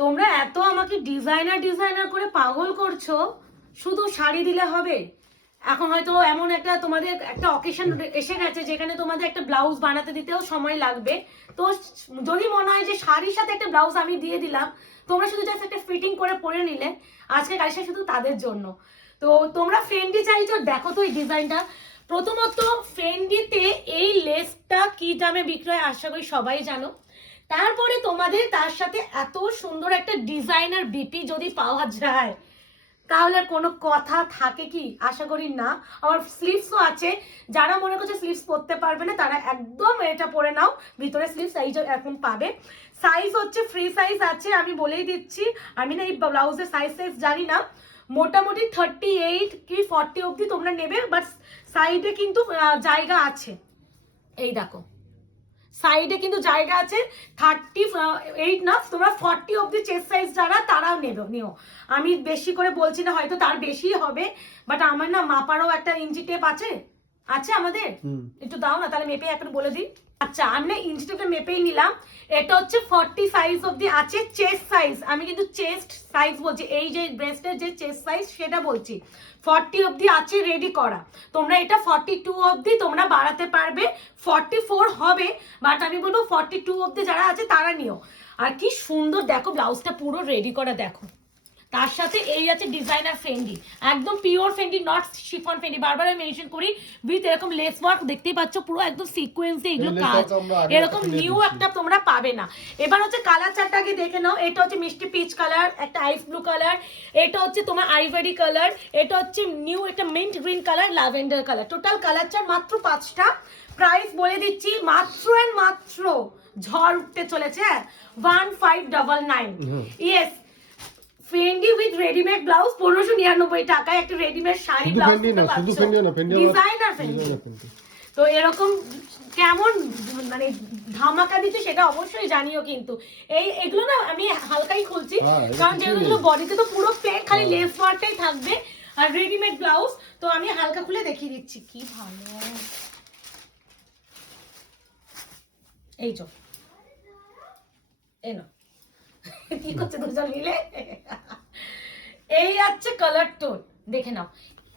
তোমরা এত আমাকে ডিজাইনার করে পাগল করছো, শুধু শাড়ি দিলে হবে? এখন হয়তো এমন একটা তোমাদের একটা অকেশন এসে গেছে যেখানে তোমাদের একটা ব্লাউজ বানাতে দিতেও সময় লাগবে। তো যদি মনে হয় যে শাড়ির সাথে একটা ব্লাউজ আমি দিয়ে দিলাম, তোমরা শুধু জাস্ট একটা ফিটিং করে পরে নিলে, আজকে কালেকশন শুধু তাদের জন্য। তো তোমরা ফেন্ডি চাইছো, দেখো তো এই ডিজাইনটা। প্রথমত ফেন্ডিতে এই লেসটা কি দামে বিক্রি হয় আশা করি সবাই জানো। তারপরে তোমাদের তার সাথে এত সুন্দর একটা ডিজাইনার বিপি যদি পাওয়া যায়, তাহলে কোনো কথা থাকে কি? আশা করি না। আমার স্লিভসও আছে, যারা মনে করছে স্লিভস পরতে পারবে না তারা একদম এটা পরে নাও, ভিতরে স্লিভস এই যে এখন পাবে। সাইজ হচ্ছে ফ্রি সাইজ আছে, আমি বলেই দিচ্ছি। আমি না এই ব্লাউজের সাইজ জানি না, মোটামুটি 38 কি 40 অবধি তোমরা নেবে, বাট সাইডে কিন্তু জায়গা আছে। এই দেখো সাইডে কিন্তু জায়গা আছে। 38 না, তোমরা 40 অবধি চেস্ট সাইজ যারা তারাও নিও। আমি বেশি করে বলছি না, হয়তো তার বেশি হবে, বাট আমার না মাপারও একটা ইঞ্চি টেপ আছে আমাদের। একটু দাও না, তাহলে মেপে এখন বলে দিই। আচ্ছা, আমি না ইঞ্চি টেপটা মেপেই নিলাম। এটা হচ্ছে 40 সাইজ অবধি আছে চেস্ট সাইজ। আমি কিন্তু চেস্ট সাইজ বলছি, এই যে ব্রেস্টের যে চেস্ট সাইজ সেটা বলছি। 40 অবধি আছে রেডি করা। তোমরা এটা 42 অবধি তোমরা বাড়াতে পারবে, 44 হবে, বাট আমি বলবো 42 অবধি যারা আছে তারা নিও। আর কি সুন্দর দেখো, ব্লাউজটা পুরো রেডি করা দেখো। তার সাথে এই আছে ডিজাইনার ফেন্ডি, একদম pure Fendi, not chiffon Fendi. বারবার আমি মেনশন করি, উইথ এরকম লেস ওয়ার্ক দেখতেই পাচ্ছ, পুরো একদম সিকোয়েন্সে এগুলো কাজ। এরকম নিউ একটা তোমরা পাবে না। এবার হচ্ছে কালার চারটা আগে দেখে নাও। এটা হচ্ছে মিষ্টি পিচ কালার, একটা আইস ব্লু কালার, এটা হচ্ছে তোমার আইভরি কালার, এটা হচ্ছে নিউ একটা mint green colour, lavender colour. Total colour চার মাত্র 5টা। প্রাইস বলে দিচ্ছি মাত্র এন্ড মাত্র, ঝড় উঠতে চলেছে 1599। Yes, Fendi with readymade blouse 1599 টাকায় একটা readymade sari blouse designer Fendi. তো এরকম কেমন মানে ধামাকা দিচ্ছে সেটা অবশ্যই জানিও। কিন্তু এগুলো না আমি হালকাই খুলছি, কারণ যেগুলো বডিতে তো পুরো প্লেন, খালি লেস ওয়ার্কটাই থাকবে আর রেডিমেড ব্লাউজ। তো আমি হালকা খুলে দেখিয়ে দিচ্ছি কি ভালো। এই যে এনো কি করছে দুজন মিলে, এই আছে কালার টোন, দেখে নাও।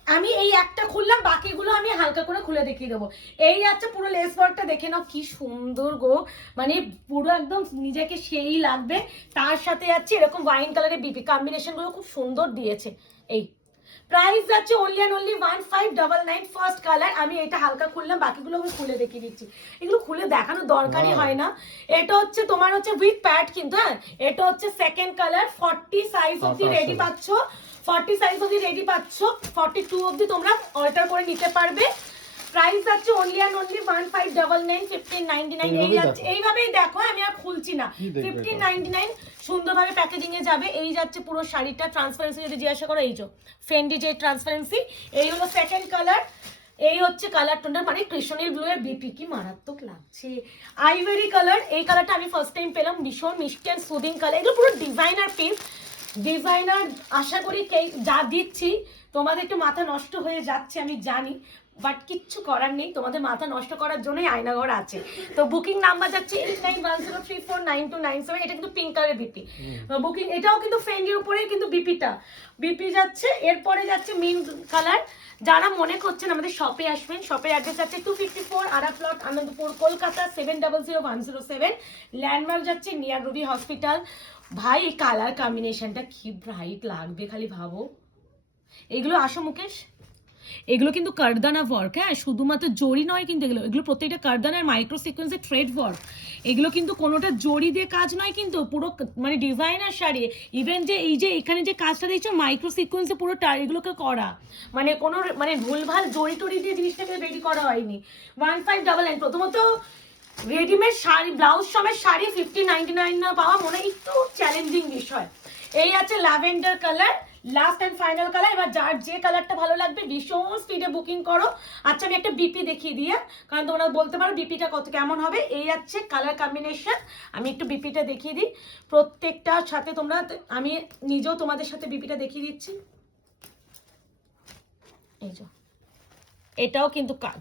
আমি এই একটা খুললাম, বাকিগুলো আমি হালকা করে খুলে দেখিয়ে দেবো। এই আছে পুরো লেস ওয়ার্কটা, দেখে নাও কি সুন্দর গো, মানে পুরো একদম নিজেকে সেই লাগবে। তার সাথে আছে এরকম ওয়াইন কালারের বিপি, কম্বিনেশন গুলো খুব সুন্দর দিয়েছে। এই প্রাইস যাচ্ছে only and only 1599 first colour. আমি এটা হালকা খুললাম, বাকিগুলো আমি খুলে দেখিয়ে দিচ্ছি। এগুলো খুলে দেখানোর দরকারই হয় না। এটা হচ্ছে তোমার হচ্ছে উইথ প্যাড কিন্তু, হ্যাঁ। এটা হচ্ছে সেকেন্ড কালার, 40 সাইজ অবধি রেডি পাচ্ছ, 40 সাইজ অবধি রেডি পাচ্ছ, 42 অবধি তোমরা অল্টার করে নিতে পারবে। প্রাইস যাচ্ছে অনলি অ্যান্ড অনলি 1599, 1599। এই যাচ্ছে, এইভাবেই দেখো, আমি আর খুলছি না। 1599 সুন্দরভাবে প্যাকেজিং এ যাবে। এই যাচ্ছে পুরো শাড়িটা, ট্রান্সপারেন্সি যদি জিজ্ঞাসা করো, এই যে ফেন্ডি যে ট্রান্সপারেন্সি, এই হলো সেকেন্ড কালার। এই হচ্ছে কালার টোনটা, মানে কৃষ্ণনীল ব্লু এর বিপি, কি মারাত্মক লাগছে। আইভরি কালার, এই কালারটা আমি ফার্স্ট টাইম পেলাম, ভীষণ মিষ্টি অ্যান্ড সুদিং কালার। এগুলো পুরো ডিজাইনার পিস, ডিজাইনার। আশা করি যা দিচ্ছি তোমাদের একটু মাথা নষ্ট হয়ে যাচ্ছে আমি জানি, বাট কিচ্ছু করার নেই, তোমাদের মাথা নষ্ট করার জন্যই আয়নাঘর আছে। তো বুকিং নাম্বার যাচ্ছে 8910349297। এটা কিন্তু পিঙ্ক কালারের বিপি বুকিং, এটাও কিন্তু ফেন্ডির উপরেই কিন্তু বিপি যাচ্ছে। এরপরে যাচ্ছে মিন কালার। যারা মনে করছেন আমাদের শপে আসবেন, শপের অ্যাড্রেস যাচ্ছে 254 আরা প্লট, আনন্দপুর, কলকাতা 700107। ল্যান্ডমার্ক যাচ্ছে নিয়ার রুবি হসপিটাল। ভাই এই কালার কম্বিনেশনটা কি ব্রাইট লাগবে খালি ভাবো। এগুলো আসো মুকেশ, এগুলো কিন্তু কারদানা ওয়ার্ক, হ্যাঁ, শুধুমাত্র জড়ি নয় কিন্তু, এগুলো প্রত্যেকটা কারদানার মাইক্রো সিকোয়েন্সের থ্রেড ওয়ার্ক। এগুলো কিন্তু কোনোটা জড়ি দিয়ে কাজ নয় কিন্তু, পুরো মানে ডিজাইনার শাড়ি। ইভেন যে এই যে এখানে যে কাজটা দিয়েছো মাইক্রো সিকোয়েন্সে পুরো এগুলোকে করা, মানে কোনো মানে ভুলভাল জড়ি টড়ি দিয়ে জিনিসটাকে রেডি করা হয়নি। 1599। প্রথমত রেডিমেড শাড়ি ব্লাউজ সমেত শাড়ি 1599 না পাওয়া মনে একটু চ্যালেঞ্জিং বিষয়। এই আছে lavender colour, last and final colour. এবার যার যে কালারটা ভালো লাগবে ভীষণ স্পিডে বুকিং করো। আচ্ছা, আমি একটা বিপি দেখিয়ে দিয়ে, কারণ তোমরা বলতে পারো বিপিটা কত কেমন হবে। এই আছে কালার কম্বিনেশন, আমি একটু বিপিটা দেখিয়ে দিই প্রত্যেকটার সাথে। তোমরা, আমি নিজেও তোমাদের সাথে বিপিটা দেখিয়ে দিচ্ছি। এই যে এটাও কিন্তু কাজ,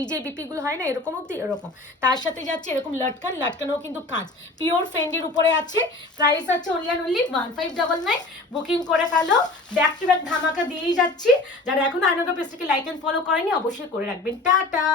এই যে বিপি গুলো হয় না এরকম অব্দি এরকম, তার সাথে যাচ্ছে এরকম লটকান, লটকানও কিন্তু কাজ, পিওর ফেন্ডির উপরে আছে। প্রাইস আছে অনলি 1599। বুকিং করে ফেলো, ব্যাক টু ব্যাক ধামাকা দিয়েই যাচ্ছি। যারা এখন আয়নাগর পেজটাকে লাইক এন্ড ফলো করেনি অবশ্যই করে রাখবেন। টাটা।